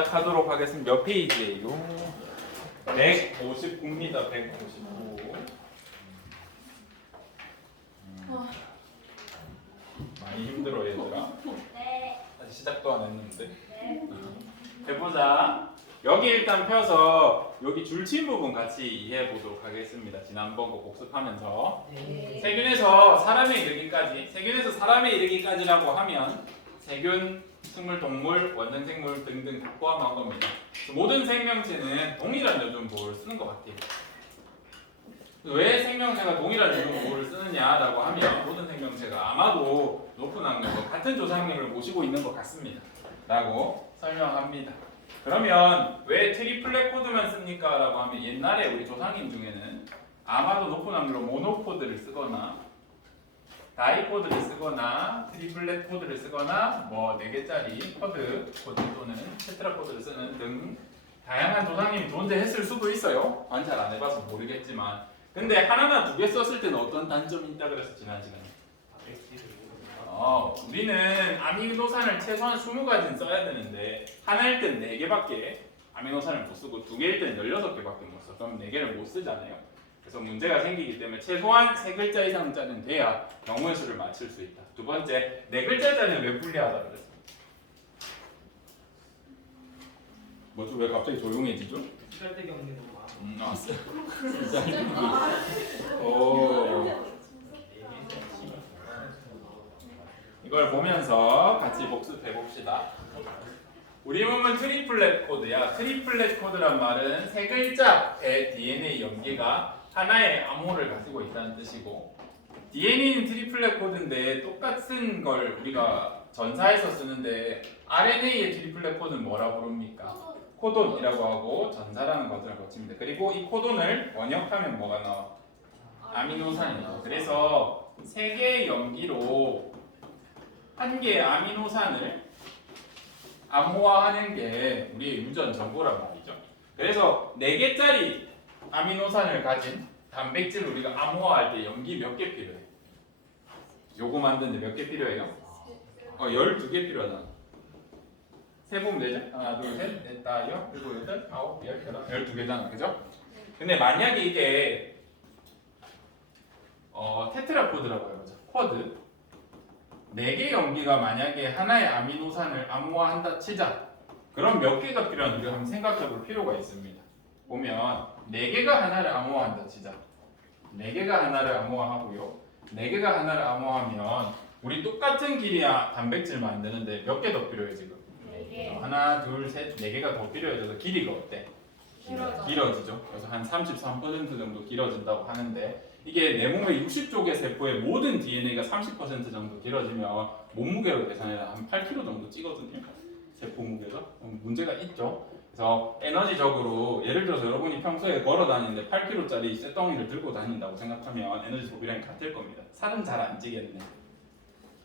시작하도록 하겠습니다. 몇 페이지예요? 159입니다. 159. 많이 힘들어 얘들아. 네. 아직 시작도 안 했는데. 네. 해보자. 여기 일단 펴서 여기 줄친 부분 같이 이해해 보도록 하겠습니다. 지난번 거 복습하면서 네. 세균에서 사람에 이르기까지, 세균에서 사람에 이르기까지라고 하면 세균, 식물, 동물, 원생생물 등등 다 포함한 겁니다. 모든 생명체는 동일한 요즘보호를 쓰는 것 같아요. 왜 생명체가 동일한 요즘보호를 쓰느냐라고 하면 모든 생명체가 아마도 높은 확률로 같은 조상님을 모시고 있는 것 같습니다. 라고 설명합니다. 그러면 왜 트리플렛 코드만 씁니까? 라고 하면 옛날에 우리 조상님 중에는 아마도 높은 확률로 모노코드를 쓰거나 다이코드를 쓰거나 트리플렛 코드를 쓰거나 뭐 4개짜리 쿼드 코드 또는 테트라 코드를 쓰는 등 다양한 조상님이 존재했을 수도 있어요. 관찰 안 해봐서 모르겠지만 근데 하나나 2개 썼을 때는 어떤 단점이 있다 그래서 지난 시간에 우리는 아미노산을 최소한 20가지는 써야 되는데 하나일 땐 4개밖에 아미노산을 못 쓰고 2개일 땐 16개밖에 못 써. 그럼 4개를 못 쓰잖아요. 그래서 문제가 생기기 때문에 최소한 3글자 이상짜리는 돼야 경우의 수를 맞출 수 있다. 두 번째, 4글자짜리는 왜 불리하다 그랬어? 뭐죠? 왜 갑자기 조용해지죠? 시간대 경기 너무 많아. 나왔어. 오. 이걸 보면서 같이 복습해 봅시다. 우리 몸은 트리플렛 코드야. 트리플렛 코드란 말은 3글자의 DNA 연계가 하나의 암호를 가지고 있다는 뜻이고 DNA는 트리플렛 코드인데 똑같은 걸 우리가 전사해서 쓰는데 RNA의 트리플렛 코드는 뭐라고 부릅니까? 코돈이라고 하고 전사라는 것들을 거칩니다. 그리고 이 코돈을 번역하면 뭐가 나와? 아미노산이 나와. 그래서 3개의 염기로 한 개의 아미노산을 암호화하는 게 우리의 유전 정보란 말이죠. 그래서 4개짜리 아미노산을 가진 단백질을 우리가 암호화할 때 염기 몇 개 필요해? 요거 만드는데 몇 개 필요해요? 12개 필요하잖아. 세보면 되죠? 하나, 둘, 셋, 넷, 다, 여, 일곱, 여덟, 아홉, 열, 열한, 12개잖아. 그죠? 근데 만약에 이게 테트라코드라고 해보자. 쿼드 4개의 염기가 만약에 하나의 아미노산을 암호화한다 치자. 그럼 몇 개가 필요한지 우리가 한번 생각해 볼 필요가 있습니다. 보면 4개가 하나를 암호화한다 치자. 4개가 하나를 암호화하고요. 4개가 하나를 암호화하면 우리 똑같은 길이의 단백질 만드는데 몇 개 더 필요해 지금? 4개. 하나, 둘, 셋, 4개가 더 필요해져서 길이가 어때? 길어지죠. 그래서 한 33% 정도 길어진다고 하는데 이게 내 몸의 60쪽의 세포의 모든 DNA가 30% 정도 길어지면 몸무게로 계산해서 한 8kg 정도 찌거든요. 세포 무게가 문제가 있죠. 그래서 에너지적으로 예를 들어서 여러분이 평소에 걸어 다니는데 8kg짜리 쇳덩이를 들고 다닌다고 생각하면 에너지 소비량이 같을 겁니다. 살은 잘 안 찌겠네.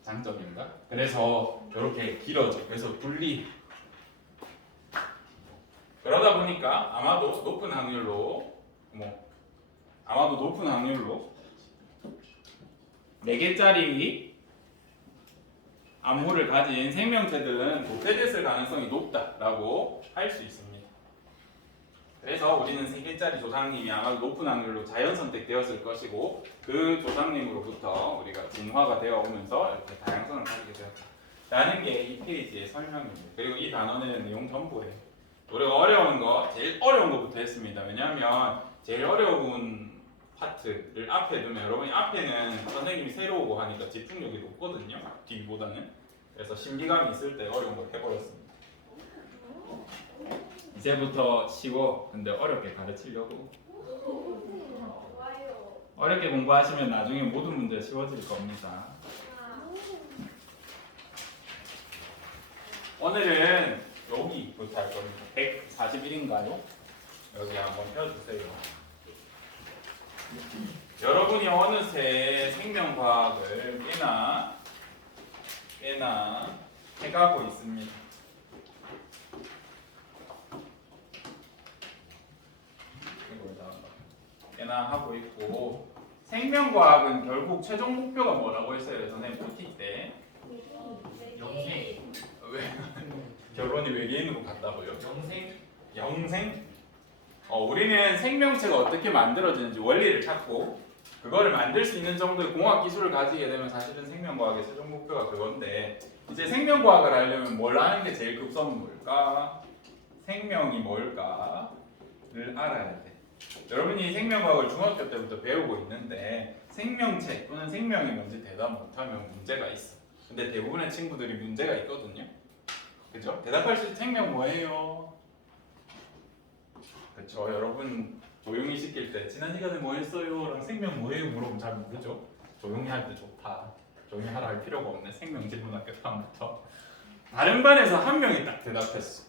장점인가? 그래서 이렇게 길어져. 그래서 분리. 그러다 보니까 아마도 높은 확률로 4개짜리 암호를 가진 생명체들은 도태됐을 가능성이 높다라고 할 수 있습니다. 그래서 우리는 3개짜리 조상님이 아마도 높은 확률로 자연 선택되었을 것이고 그 조상님으로부터 우리가 진화가 되어 오면서 이렇게 다양성을 가지게 되었다라는 게 이 페이지의 설명입니다. 그리고 이 단원의 내용 전부예요. 우리가 어려운 거, 제일 어려운 것부터 했습니다. 왜냐하면 제일 어려운 파트를 앞에 두면 여러분이 앞에는 선생님이 새로 오고 하니까 집중력이 높거든요. 뒤보다는. 그래서 신비감이 있을 때 어려운 걸 해버렸습니다. 이제부터 쉬워. 근데 어렵게 가르치려고. 좋아요. 어렵게 공부하시면 나중에 모든 문제 쉬워질 겁니다. 오늘은 여기부터 할 겁니다. 141인가요? 여기 한번 펴주세요. 여러분이 어느새 생명과학을 꽤나 해가고 있습니다. 꽤나 하고 있고 생명과학은 결국 최종 목표가 뭐라고 했어요? 선생님 PT 때 영생. 왜? 결론이 외계에 있는 것 같다고요? 영생. 영생? 우리는 생명체가 어떻게 만들어지는지 원리를 찾고 그거를 만들 수 있는 정도의 공학 기술을 가지게 되면 사실은 생명과학의 최종 목표가 그건데 이제 생명과학을 하려면 뭘 아는 게 제일 급선무일까? 생명이 뭘까를 알아야 돼. 여러분이 생명과학을 중학교 때부터 배우고 있는데 생명체 또는 생명이 뭔지 대답 못하면 문제가 있어. 근데 대부분의 친구들이 문제가 있거든요. 그죠? 대답할 수 있는 생명 뭐예요? 그렇죠. 여러분 조용히 시킬 때 지난 시간에 뭐 했어요? 랑 생명 뭐예요? 물어보면 잘 모르죠. 조용히 할 때 좋다. 조용히 하라 할 필요가 없네. 생명 질문학교 다음부터. 다른 반에서 한 명이 딱 대답했어.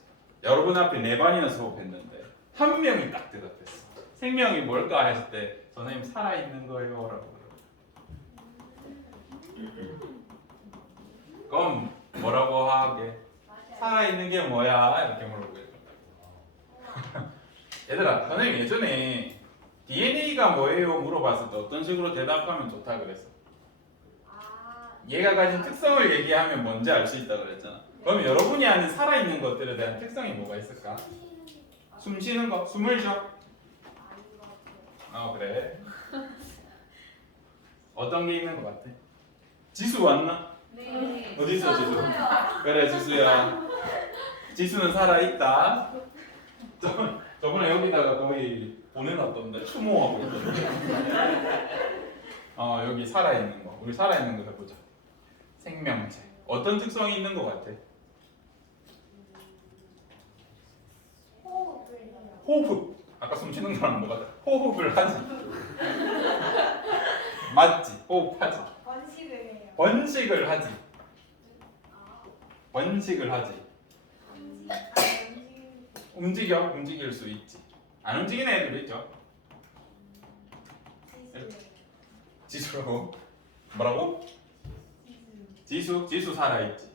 여러분 앞에 네 반이나 수업했는데 한 명이 딱 대답했어. 생명이 뭘까 했을 때 선생님 살아있는 거예요 라고. 그럼 뭐라고 하게? 살아있는 게 뭐야? 이렇게 물어보겠죠. 얘들아, 선생님 예전에 DNA가 뭐예요? 물어봤을 때 어떤 식으로 대답하면 좋다 그랬어? 얘가 가진 특성을 얘기하면 뭔지 알 수 있다 그랬잖아. 그럼 여러분이 아는 살아있는 것들에 대한 특성이 뭐가 있을까? 숨 쉬는 거? 숨을 쉬어? 그래. 어떤 게 있는 것 같아? 지수 왔나? 네. 어디 있어 지수? 그래 지수야. 지수는 살아있다. 저번에 여기다가 거의 보내놨던데 추모하고 있던데. 여기 살아있는 거. 우리 살아있는 거 해보자. 생명체. 어떤 특성이 있는 것 같아? 호흡. 아까 숨 쉬는 거랑 뭐가 다르? 호흡을 하지. 맞지? 호흡하지. 번식을 해요. 번식을 하지. 번식을 하지. 움직여? 움직일 수 있지. 안 움직이는 애들 있죠? 지수라고? 뭐라고? 지수 살아있지.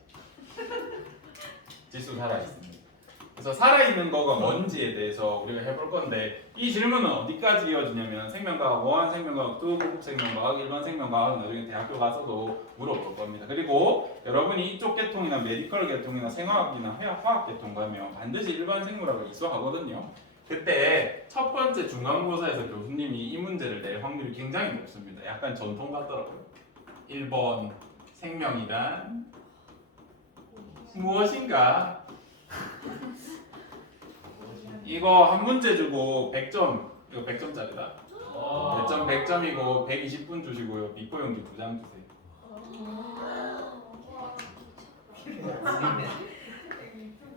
지수 살아있습니다. 그래서 살아있는 거가 뭔지에 대해서 우리가 해볼 건데 이 질문은 어디까지 이어지냐면 생명과학 1, 생명과학 2, 고급 생명과학, 일반 생명과학 나중에 대학교 가서도 물어볼 겁니다. 그리고 여러분이 이쪽 계통이나 메디컬 계통이나 생화학이나 화학 계통 가면 반드시 일반 생물학을 이수하거든요. 그때 첫 번째 중간고사에서 교수님이 이 문제를 낼 확률이 굉장히 높습니다. 약간 전통 같더라고요. 1번 생명이란 무엇인가? 이거 한 문제 주고 100점, 이거 100점짜리다. 100점이고 120분 주시고요. 비포 용지 2장 주세요.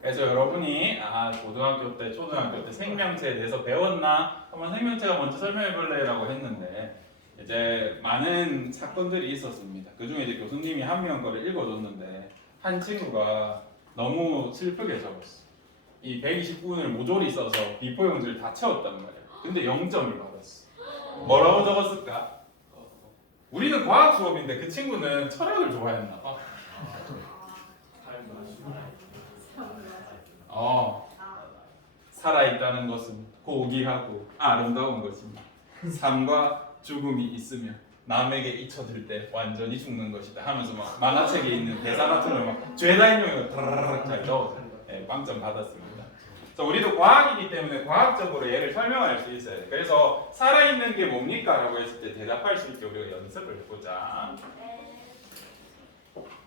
그래서 여러분이 고등학교 때, 초등학교 때 생명체에 대해서 배웠나? 한번 생명체가 먼저 설명해 볼래라고 했는데 이제 많은 사건들이 있었습니다. 그 중에 이제 교수님이 한 명 거를 읽어줬는데 한 친구가 너무 슬프게 적었어. 이 120분을 모조리 써서 비포 용지를 다 채웠단 말이야. 근데 0점을 받았어. 뭐라고 적었을까? 우리는 과학 수업인데 그 친구는 철학을 좋아했나 봐. 살아있다는 것은 고귀하고 아름다운 것입니다. 삶과 죽음이 있으면 남에게 잊혀질 때 완전히 죽는 것이다 하면서 막 만화책에 있는 대사 같은 걸 막 죄다 인용해서 다라라락 잘 넣어서 빵점 받았습니다. 그래서 우리도 과학이기 때문에 과학적으로 얘를 설명할 수 있어야 돼. 그래서 살아있는 게 뭡니까? 라고 했을 때 대답할 수 있게 우리가 연습을 해보자.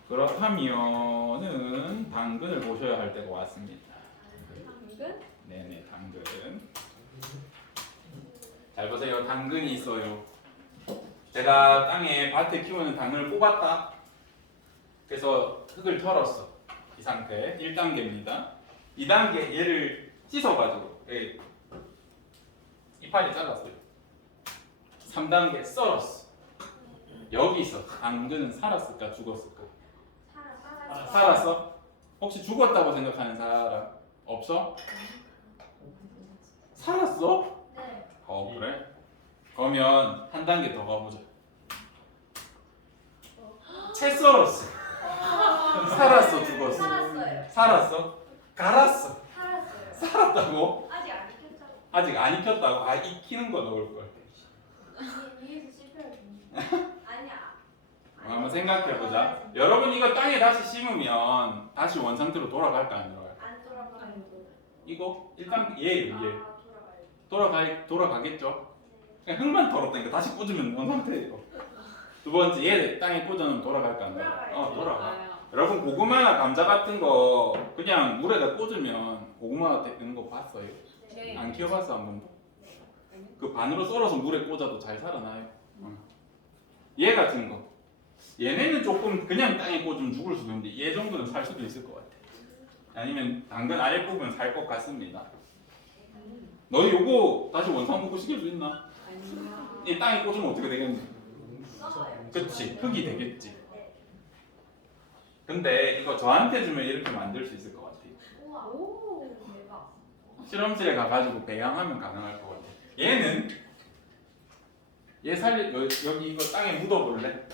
그렇다면은 당근을 보셔야 할 때가 왔습니다. 당근? 네네, 당근. 잘 보세요. 당근이 있어요. 제가 땅에 밭에 키우는 당근을 뽑았다. 그래서 흙을 털었어. 이 상태 1단계입니다. 2단계 얘를 씻어가지고 이파리 잘랐어요. 3단계 썰었어. 여기서 당근은 살았을까 죽었을까? 살았어? 혹시 죽었다고 생각하는 사람 없어? 살았어? 네. 그래? 그러면 한 단계 더 가보자. 채 썰었어. 살았어 죽었어? 살았어요. 살았어? 갈았어. 살았어요. 살았다고? 아직 안 익혔죠? 아직 안 익혔다고? 익히는 거 넣을걸. 위에서 씹혀요. 아니야. 한번 생각해보자. 여러분 이거 땅에 다시 심으면 다시 원상태로 돌아갈까 안 돌아갈까? 이거 1단계 얘예요. 얘. 아, 돌아가요. 돌아가겠죠. 그냥 흙만 더럽다니까 다시 꽂으면 원 상태예요. 두 번째 얘 땅에 꽂아놓으면 돌아갈까 안 돌아가? 돌아가요. 돌아가. 여러분 고구마나 감자 같은 거 그냥 물에다 꽂으면 고구마 되는 거 봤어요? 네. 안 키워봤어 한 번도? 그 반으로 썰어서 물에 꽂아도 잘 살아나요. 얘 같은 거 얘네는 조금 그냥 땅에 꽂으면 죽을 수도 있는데 얘 정도는 살 수도 있을 것 같아. 아니면 당근 아랫부분 살 것 같습니다. 너희 요거 다시 원상복구 시킬 수 있나? 이 땅에 꽂으면 어떻게 되겠니? 썩어요. 그치 흙이 되겠지. 네. 근데 이거 저한테 주면 이렇게 만들 수 있을 것 같아요. 우와. 오. 대박. 실험실에 가가지고 배양하면 가능할 것 같아. 얘는 얘 여기 이거 땅에 묻어볼래?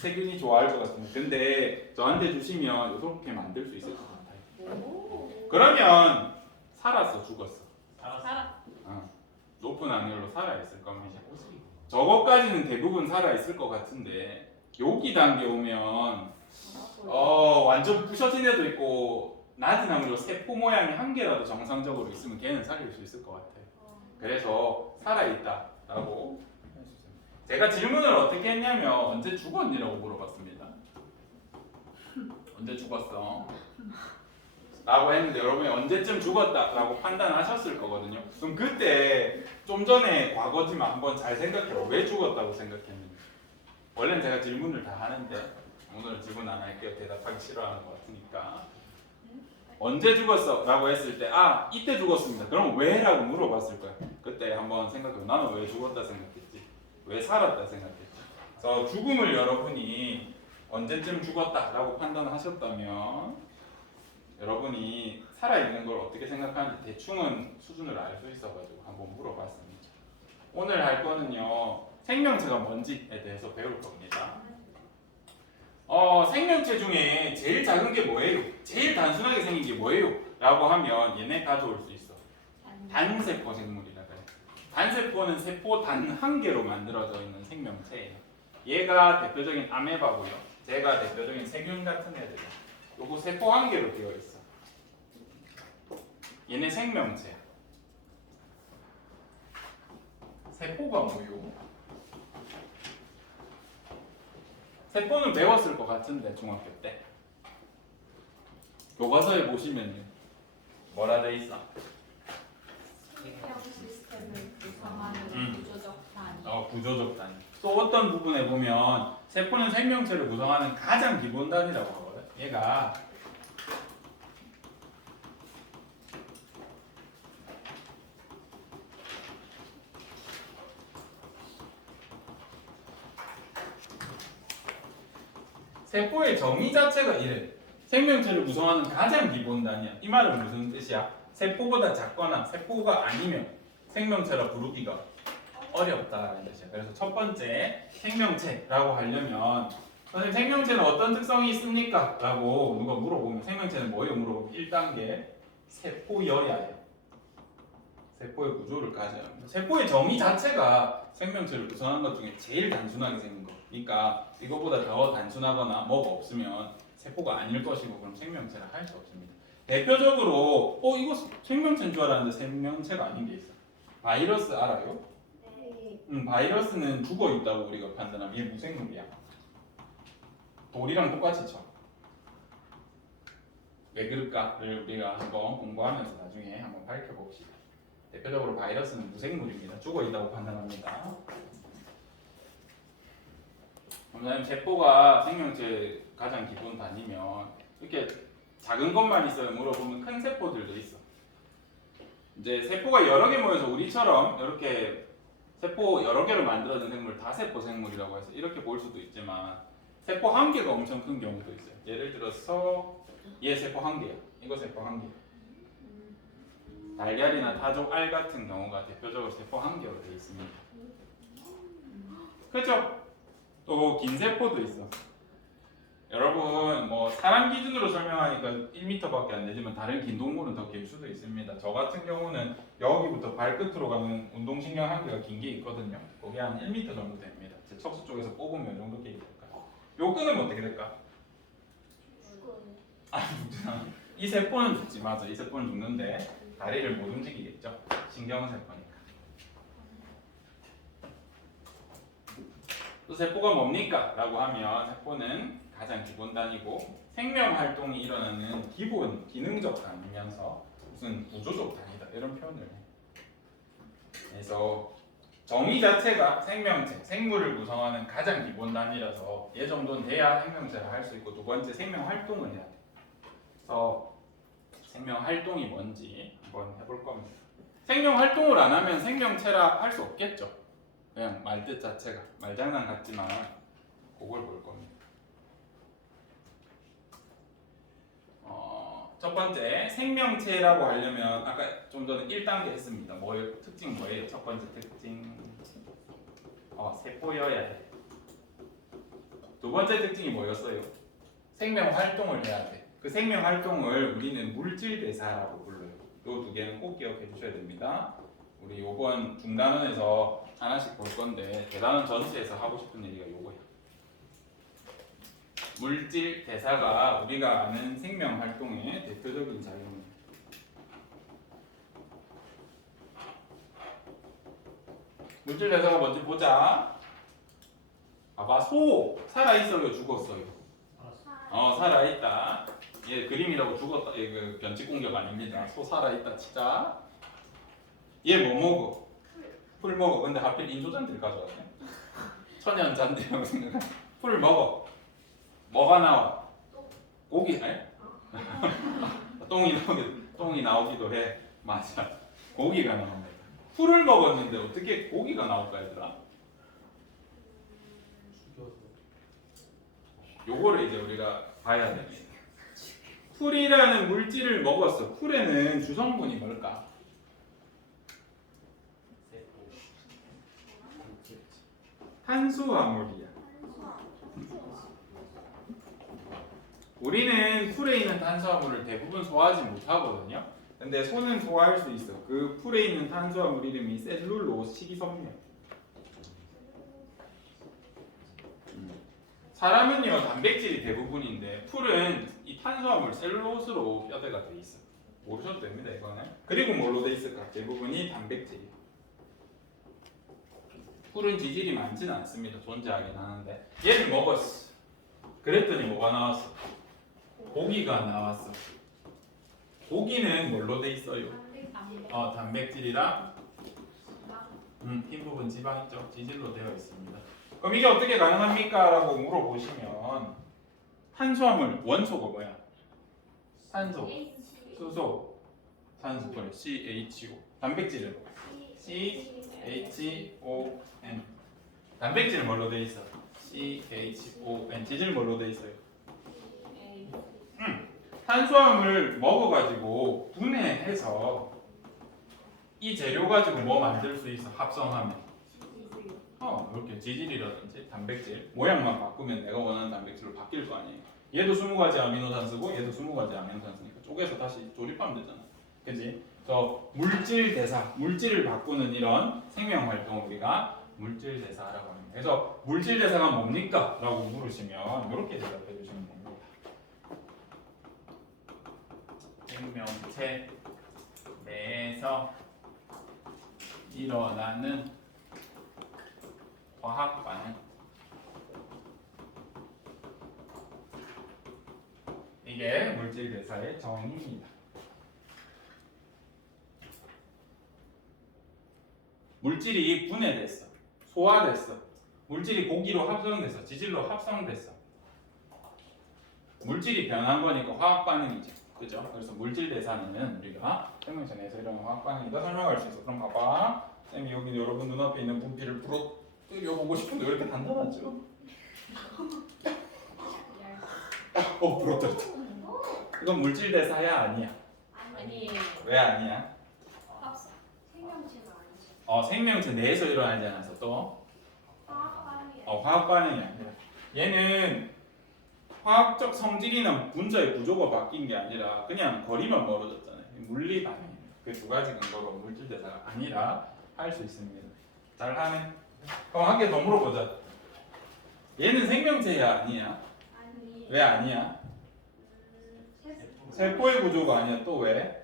세균이 좋아할 것 같은데. 근데 저한테 주시면 이렇게 만들 수 있을 것 같아요. 오. 그러면 살았어, 죽었어? 살아. 높은 확률로 살아 있을 겁니다. 저거까지는 대부분 살아 있을 것 같은데 여기 단계 오면 완전 부셔진 애도 있고 낮은 확률로 세포 모양이 한 개라도 정상적으로 있으면 걔는 살릴 수 있을 것 같아요. 그래서 살아있다라고 할 수 있습니다. 제가 질문을 어떻게 했냐면 언제 죽었니라고 물어봤습니다. 언제 죽었어? 라고 했는데 여러분이 언제쯤 죽었다라고 판단하셨을 거거든요. 그럼 그때 좀 전에 과거지만 한번 잘 생각해봐. 왜 죽었다고 생각했는지. 원래는 제가 질문을 다 하는데 오늘은 질문 안 할게요. 대답하기 싫어하는 것 같으니까. 언제 죽었어? 라고 했을 때 이때 죽었습니다. 그럼 왜? 라고 물어봤을 거야. 그때 한번 생각해봐. 나는 왜 죽었다 생각했지? 왜 살았다 생각했지? 그래서 죽음을 여러분이 언제쯤 죽었다 라고 판단하셨다면 여러분이 살아있는 걸 어떻게 생각하는지 대충은 수준을 알 수 있어가지고 한번 물어봤습니다. 오늘 할 거는요 생명체가 뭔지에 대해서 배울 겁니다. 생명체 중에 제일 작은 게 뭐예요? 제일 단순하게 생긴 게 뭐예요? 라고 하면 얘네 가져올 수 있어. 단세포 생물이라고 해요. 단세포는 세포 단 한 개로 만들어져 있는 생명체예요. 얘가 대표적인 아메바고요. 제가 대표적인 세균 같은 애들이에요. 요거 세포 한 개로 되어 있어. 얘네 생명체. 세포가 뭐요? 세포는 배웠을 것 같은데 중학교 때. 교과서에 보시면요. 뭐라 돼 있어? 생명 시스템을 구성하는 구조적 단위. 구조적 단위. 또 어떤 부분에 보면 세포는 생명체를 구성하는 가장 기본 단위라고 하거든. 얘가 세포의 정의 자체가 이래. 생명체를 구성하는 가장 기본 단위야. 이 말은 무슨 뜻이야? 세포보다 작거나 세포가 아니면 생명체라 부르기가 어렵다라는 뜻이야. 그래서 첫 번째 생명체라고 하려면 선생님 생명체는 어떤 특성이 있습니까? 라고 누가 물어보면 생명체는 뭐예요? 물어보면 1단계 세포열이야. 세포의 구조를 가져야 합니다. 세포의 정의 자체가 생명체를 구성하는 것 중에 제일 단순하게 생긴 거. 그러니까 이거보다 더 단순하거나 뭐가 없으면 세포가 아닐 것이고 그럼 생명체를 할 수 없습니다. 대표적으로 이거 생명체인 줄 알았는데 생명체가 아닌 게 있어. 바이러스 알아요? 네. 바이러스는 죽어 있다고 우리가 판단하면 얘 무생물이야. 돌이랑 똑같이 쳐. 왜 그럴까를 우리가 한번 공부하면서 나중에 한번 밝혀봅시다. 대표적으로 바이러스는 무생물입니다. 죽어 있다고 판단합니다. 그다음 세포가 생명체 가장 기본 단위면 이렇게 작은 것만 있어요. 물어보면 큰 세포들도 있어. 이제 세포가 여러 개 모여서 우리처럼 이렇게 세포 여러 개로 만들어진 생물 다세포 생물이라고 해서 이렇게 볼 수도 있지만 세포 한 개가 엄청 큰 경우도 있어요. 예를 들어서 얘 세포 한 개야. 이거 세포 한 개. 달걀이나 타조, 알 같은 경우가 대표적으로 세포 한 개로 되어 있습니다. 그렇죠? 또 긴 세포도 있어. 여러분 뭐 사람 기준으로 설명하니까 1m밖에 안 되지만 다른 긴 동물은 더 길 수도 있습니다. 저 같은 경우는 여기부터 발끝으로 가는 운동신경 한 개가 긴 게 있거든요. 그게 한 1m 정도 됩니다. 제 척수 쪽에서 뽑으면 이 정도 길이 될까요? 요 끈은 어떻게 될까? 죽어요. 이 세포는 죽지 맞아. 이 세포는 죽는데 다리를 못 움직이겠죠. 신경세포니까. 또 세포가 뭡니까? 라고 하면 세포는 가장 기본 단위고 생명 활동이 일어나는 기본 기능적 단위면서 무슨 구조적 단위다 이런 표현을 해. 그래서 정의 자체가 생명체, 생물을 구성하는 가장 기본 단위라서 얘 정도는 돼야 생명체를 할 수 있고 두 번째 생명 활동을 해야 돼. 그래서 생명 활동이 뭔지 한번 해볼 겁니다. 생명 활동을 안 하면 생명체라 할 수 없겠죠. 그냥 말뜻 자체가 말장난 같지만 그걸 볼 겁니다. 첫 번째 생명체라고 하려면 아까 좀 전에 1단계 했습니다. 뭐예요? 특징 뭐예요? 첫 번째 특징 세포여야 해. 두 번째 특징이 뭐였어요? 생명 활동을 해야 돼. 그 생명 활동을 우리는 물질 대사라고 불러요. 이 두 개는 꼭 기억해 주셔야 됩니다. 우리 이번 중단원에서 하나씩 볼 건데 대단원 전체에서 하고 싶은 얘기가 요거예요. 물질 대사가 우리가 아는 생명 활동의 대표적인 작용입니다. 물질 대사가 뭔지 보자. 봐봐, 소 살아있어요, 죽었어요? 살아있다. 얘 그림이라고 죽었다. 얘 그 변칙 공격 아닙니다. 소 살아있다 치자. 얘 뭐 먹어? 풀 먹어. 근데 하필 인조잔디를 가져왔네. 천연잔디라고 생각해. 풀을 먹어. 뭐가 나와? 고기? 아니? 똥이 나오기도 해. 맞아. 고기가 나옵니다. 풀을 먹었는데 어떻게 고기가 나올까 얘들아? 요거를 이제 우리가 봐야 됩니다. 풀이라는 물질을 먹었어. 풀에는 주성분이 뭘까? 탄수화물이야. 우리는 풀에 있는 탄수화물을 대부분 소화하지 못하거든요. 근데 소는 소화할 수 있어. 그 풀에 있는 탄수화물 이름이 셀룰로스 식이섬유. 사람은요 단백질이 대부분인데 풀은 이 탄수화물 셀룰로스로 뼈대가 돼 있어. 모르셔도 됩니다 이거는. 그리고 뭘로 돼 있을까? 대부분이 단백질이. 풀은 지질이 많지는 않습니다. 존재하긴 하는데 얘를 먹었어. 그랬더니 뭐가 나왔어? 고기가 나왔어. 고기는 뭘로 돼 있어요? 단백질이랑 흰 부분 지방 있죠? 지질로 되어 있습니다. 그럼 이게 어떻게 가능합니까? 라고 물어보시면 탄수화물 원소가 뭐야? 산소, 수소, 산소 그래 CHO. 단백질은 CHON. 단백질은 뭘로 돼 있어? CHON. 지질 뭘로 돼 있어요? 탄수화물 먹어가지고 분해해서 이 재료 가지고 뭐 만들 수 있어? 합성하면 이렇게 지질이라든지 단백질 모양만 바꾸면 내가 원하는 단백질로 바뀔 거 아니에요. 얘도 20가지 아미노산 쓰고 얘도 20가지 아미노산 쓰니까 쪼개서 다시 조립하면 되잖아. 그치? 그래서 물질 대사, 물질을 바꾸는 이런 생명 활동을 우리가 물질 대사라고 합니다. 그래서 물질 대사가 뭡니까? 라고 물으시면 이렇게 대답해 주시면 됩니다. 생명체 내에서 일어나는 화학 반응. 이게 물질 대사의 정의입니다. 물질이 분해됐어. 소화됐어. 물질이 고기로 합성됐어. 지질로 합성됐어. 물질이 변한 거니까 화학 반응이죠. 그죠? 그래서 물질 대사는 우리가 생명체 내에서 일어나는 화학 반응이다 설명할 수 있어. 그럼 봐봐. 쌤이 여기 여러분 눈앞에 있는 분필을 부러뜨려보고 싶은데 왜 이렇게 단단하죠? 부러뜨렸다. 이건 물질 대사야 아니야? 아니에요. 왜 아니야? 생명체가 아니죠. 생명체 내에서 일어나지 않아서 또 화학 반응이 화학 반응이 아니라 얘는 화학적 성질이나 분자의 구조가 바뀐 게 아니라 그냥 거리만 멀어졌잖아요. 물리 반응. 그 두 가지 근거로 물질 대사가 아니라 할 수 있습니다. 잘하네. 그럼 한 개 더 물어보자. 얘는 생명체야 아니야? 아니. 왜 아니야? 세포의 구조가 아니야. 또 왜?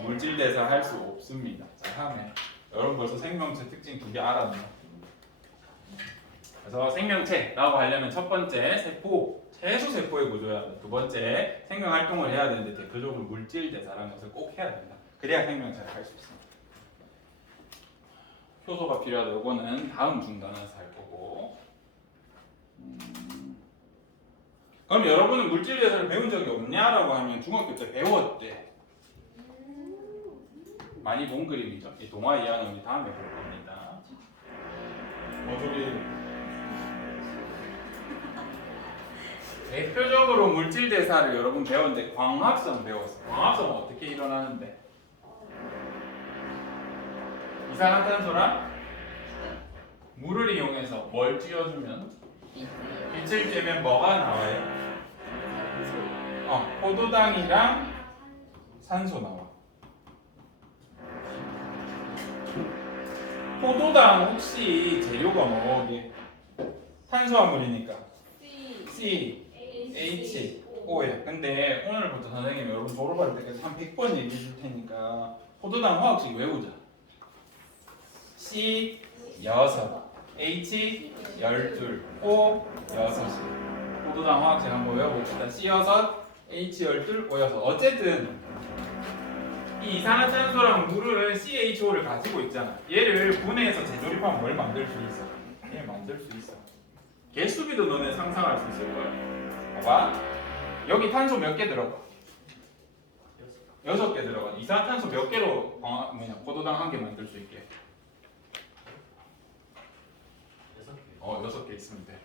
물질 대사 할 수 없습니다. 자, 다음에 여러분 벌써 생명체 특징 2개 알았네. 그래서 생명체라고 하려면 첫 번째 세포, 최소 세포의 구조야 돼. 두 번째 생명 활동을 해야 되는데 대표적으로 물질 대사라는 것을 꼭 해야 된다. 그래야 생명체를 할 수 있습니다. 효소가 필요하다. 이거는 다음 중단에서 할 거고. 그럼 여러분은 물질 대사를 배운 적이 없냐라고 하면 중학교 때 배웠대. 많이 본 그림이죠. 이 동화 이해는 우리 다음에 볼 겁니다. 소리? 대표적으로 물질 대사를 여러분 배웠는데 광합성 배웠어요. 광합성은 어떻게 일어나는데? 이산화탄소랑 물을 이용해서 뭘 쥐어주면 빛을 쬐면 뭐가 나와요? 포도당이랑 산소 나와. 포도당 혹시 재료가 뭐게? 탄수화물이니까 C, H, O야. 근데 오늘부터 선생님이 여러분 졸업할 때까지 한 100번 얘기해 줄 테니까 포도당 화학식 외우자. C 6, H 12, O 6이. 포도당 화학식 한번 외워봅시다. C 6, H 12, O 6. 어쨌든 이 이산화탄소랑 물을 CHO를 가지고 있잖아. 얘를 분해해서 재조립하면 뭘 만들 수 있어? 얘 만들 수 있어. 개수비도 너네 상상할 수 있을 거야. 봐봐. 여기 탄소 몇 개 들어가? 6개 들어가. 이산화탄소 몇 개로 포도당 한 개 만들 수 있게? 6개 있으면 돼.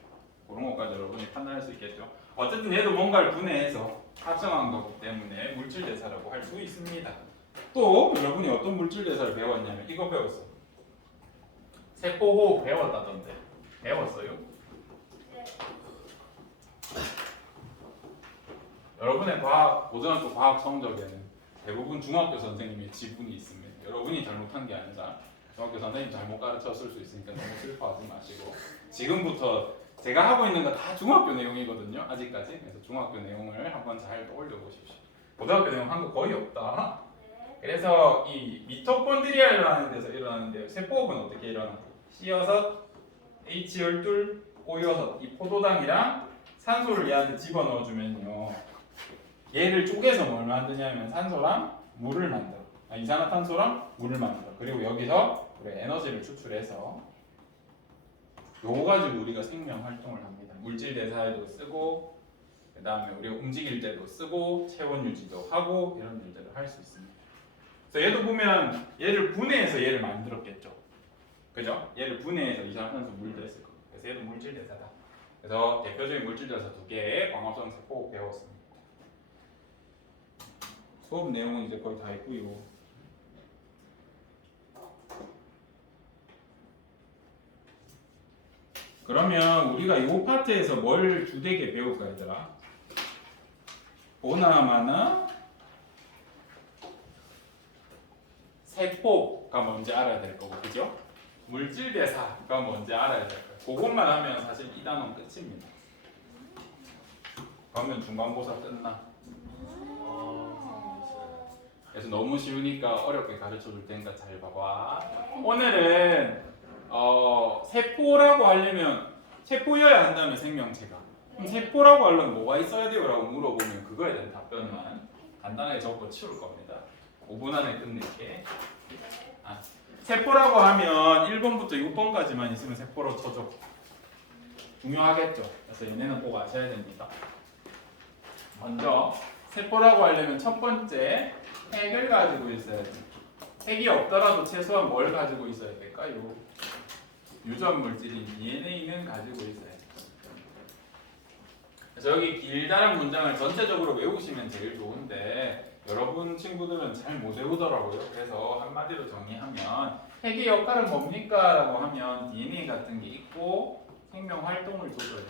그런 것까지 여러분이 판단할 수 있겠죠. 어쨌든 얘도 뭔가를 분해해서 합성한 거기 때문에 물질 대사라고 할 수 있습니다. 또 여러분이 어떤 물질 대사를 배웠냐면 이거 배웠어. 세포호흡 배웠다던데. 배웠어요? 여러분의 고등학교 과학 성적에는 대부분 중학교 선생님의 지분이 있습니다. 여러분이 잘못한 게 아니라 중학교 선생님 잘못 가르쳤을 수 있으니까 너무 슬퍼하지 마시고 지금부터 제가 하고 있는 거 다 중학교 내용이거든요. 아직까지. 그래서 중학교 내용을 한번 잘 떠올려 보십시오. 고등학교 내용 한 거 거의 없다. 그래서 이 미토콘드리아라는 데서 일어나는데요. 세포호흡은 어떻게 일어나? C6, H12, O6 이 포도당이랑 산소를 얘한테 집어넣어주면요. 얘를 쪼개서 뭘 만드냐면 산소랑 물을 만들어. 이산화탄소랑 물을 만들어. 그리고 여기서 우리 에너지를 추출해서 요거 가지고 우리가 생명 활동을 합니다. 물질 대사에도 쓰고 그 다음에 우리가 움직일 때도 쓰고 체온 유지도 하고 이런 일들을 할 수 있습니다. 그래서 얘도 보면 얘를 분해해서 얘를 만들었겠죠. 그죠? 얘를 분해해서 이산화탄소 물도 했을 거예요. 그래서 얘도 물질 대사다. 그래서 대표적인 물질 대사 2개 광합성 세포 배웠습니다. 수업 내용은 이제 거의 다 했고요. 그러면 우리가 이 파트에서 뭘 주되게 배울까 얘들아? 보나마나 세포가 뭔지 알아야 될 거고, 그죠? 물질 대사가 뭔지 알아야 될 거예요. 그것만 하면 사실 이 단원 끝입니다. 그러면 중간고사 끝나. 그래서 너무 쉬우니까 어렵게 가르쳐 줄 테니까 잘 봐봐. 오늘은 세포라고 하려면 세포여야 한다면 생명체가. 그럼 세포라고 하려면 뭐가 있어야 돼요? 라고 물어보면 그거에 대한 답변만 간단하게 적어 치울 겁니다. 5분 안에 끝낼게. 세포라고 하면 1번부터 6번까지만 있으면 세포로 쳐줘. 중요하겠죠. 그래서 얘네는 꼭 아셔야 됩니다. 먼저 세포라고 하려면 첫 번째 핵을 가지고 있어야 돼. 핵이 없더라도 최소한 뭘 가지고 있어야 될까요? 유전 물질인 DNA는 가지고 있어야 돼. 그래서 여기 길다란 문장을 전체적으로 외우시면 제일 좋은데 여러분 친구들은 잘 못 외우더라고요. 그래서 한마디로 정리하면 핵의 역할은 뭡니까? 라고 하면 DNA 같은 게 있고 생명 활동을 조절해요.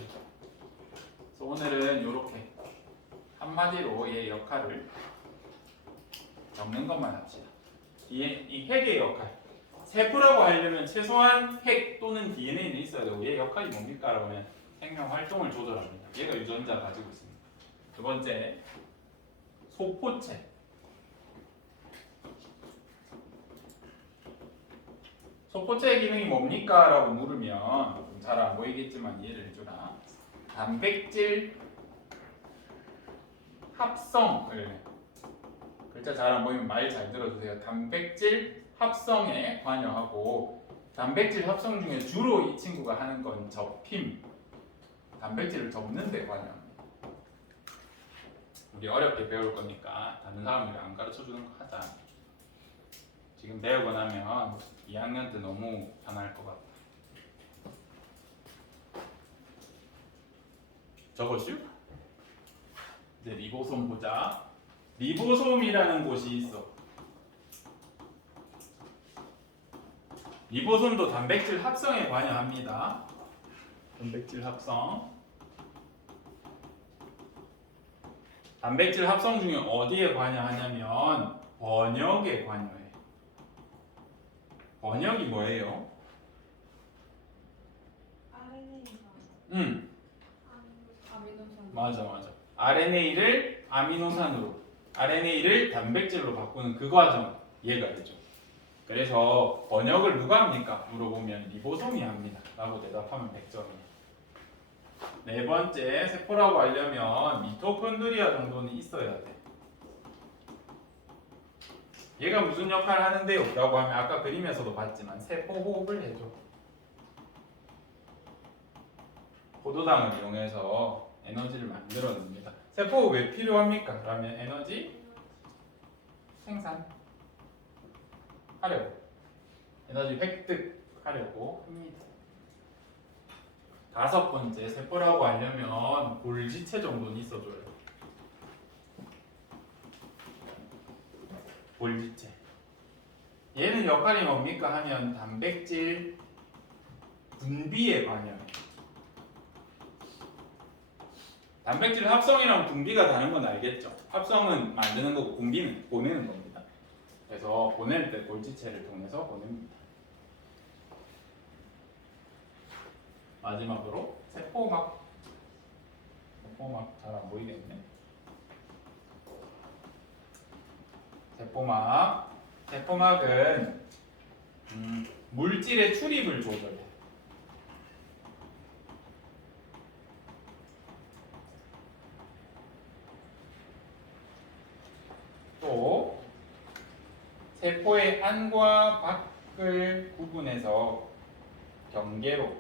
그래서 오늘은 이렇게 한마디로 얘의 역할을 적는 것만 합시다. 이 핵의 역할. 세포라고 하려면 최소한 핵 또는 DNA는 있어야 되고 얘의 역할이 뭡니까? 라고 하면 생명 활동을 조절합니다. 얘가 유전자 가지고 있습니다. 두 번째, 소포체. 소포체의 기능이 뭡니까? 라고 물으면 잘 안 보이겠지만 이해를 해주라. 단백질 합성을, 글자 잘 안 보이면 말 잘 들어주세요. 단백질 합성에 관여하고, 단백질 합성 중에 주로 이 친구가 하는 건 접힘, 단백질을 접는 데 관여합니다. 우리 어렵게 배울 거니까 다른 사람들이 안 가르쳐 주는 거 하자. 지금 배우고 나면 2학년 때 너무 편할 것 같아. 적었슈? 이제 리보솜 보자. 리보솜이라는 곳이 있어. 리보솜도 단백질 합성에 관여합니다. 단백질 합성. 단백질 합성 중에 어디에 관여하냐면 번역에 관여해. 번역이 뭐예요? 아미노산. 맞아. RNA를 아미노산으로, RNA를 단백질로 바꾸는 그 과정 이해가 되죠. 그래서 번역을 누가 합니까? 물어보면 리보솜이 합니다. 라고 대답하면 100점이에요. 네 번째, 세포라고 하려면 미토콘드리아 정도는 있어야 돼. 얘가 무슨 역할을 하는데요? 라고 하면 아까 그림에서도 봤지만 세포 호흡을 해줘. 포도당을 이용해서 에너지를 만들어냅니다. 세포가 왜 필요합니까? 그러면 에너지 생산하려고, 에너지 획득하려고 합니다. 다섯 번째, 세포라고 하려면 골지체 정도는 있어줘요. 골지체. 얘는 역할이 뭡니까 하면 단백질 분비에 관여해요. 단백질 합성이랑 분비가 다른 건 알겠죠? 합성은 만드는 거고 분비는 보내는 겁니다. 그래서 보낼 때 골지체를 통해서 보냅니다. 마지막으로 세포막. 세포막 잘 안 보이겠네. 세포막. 세포막은 물질의 출입을 조절해. 또 세포의 안과 밖을 구분해서 경계로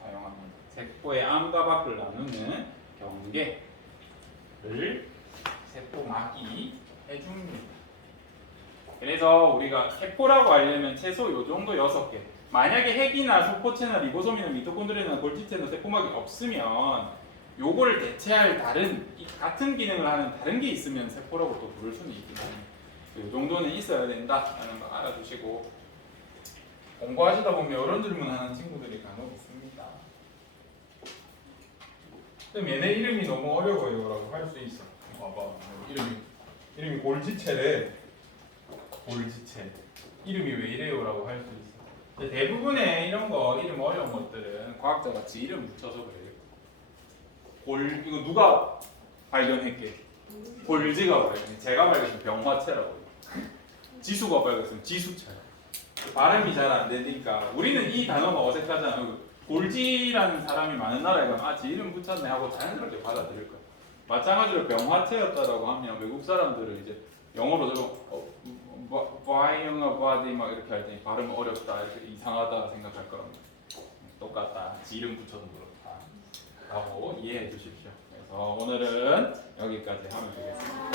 사용합니다. 세포의 안과 밖을 나누는 경계를 세포막이 해줍니다. 그래서 우리가 세포라고 하려면 최소 요 정도 6개. 만약에 핵이나 소포체나 리보솜이나 미토콘드리아나 골지체나 세포막이 없으면 요거를 대체할 다른 같은 기능을 하는 다른 게 있으면 세포라고 또 부를 수는 있긴 합니다. 요 정도는 있어야 된다라는 거 알아두시고, 공부하시다 보면 이런 질문하는 친구들이 간혹 있습니다. 그럼 얘네 이름이 너무 어려워요라고 할 수 있어. 봐봐, 이름이 골지체래. 골지체. 이름이 왜 이래요라고 할 수 있어. 근데 대부분의 이런 거 이름 어려운 것들은 과학자 같이 이름 붙여서 그래요. 이거 누가 발견했게? 골지가 발견해. 제가 발견했으면 병화체라고. 지수가 발견했으면 지수체야. 발음이 잘 안 되니까 우리는 이 단어가 어색하잖아. 골지라는 사람이 많은 나라에 가면 지 이름 붙였네 하고 자연스럽게 받아들일 거야. 마찬가지로 병화체였다라고 하면 외국 사람들은 이제 영어로 들어 바이오나 바디 막 이렇게 할 때 발음 어렵다, 이렇게 이상하다 생각할 거랍니다. 똑같다. 지 이름 붙여도 그렇다. 라고 이해해 주십시오. 그래서 오늘은 여기까지 하면 되겠습니다.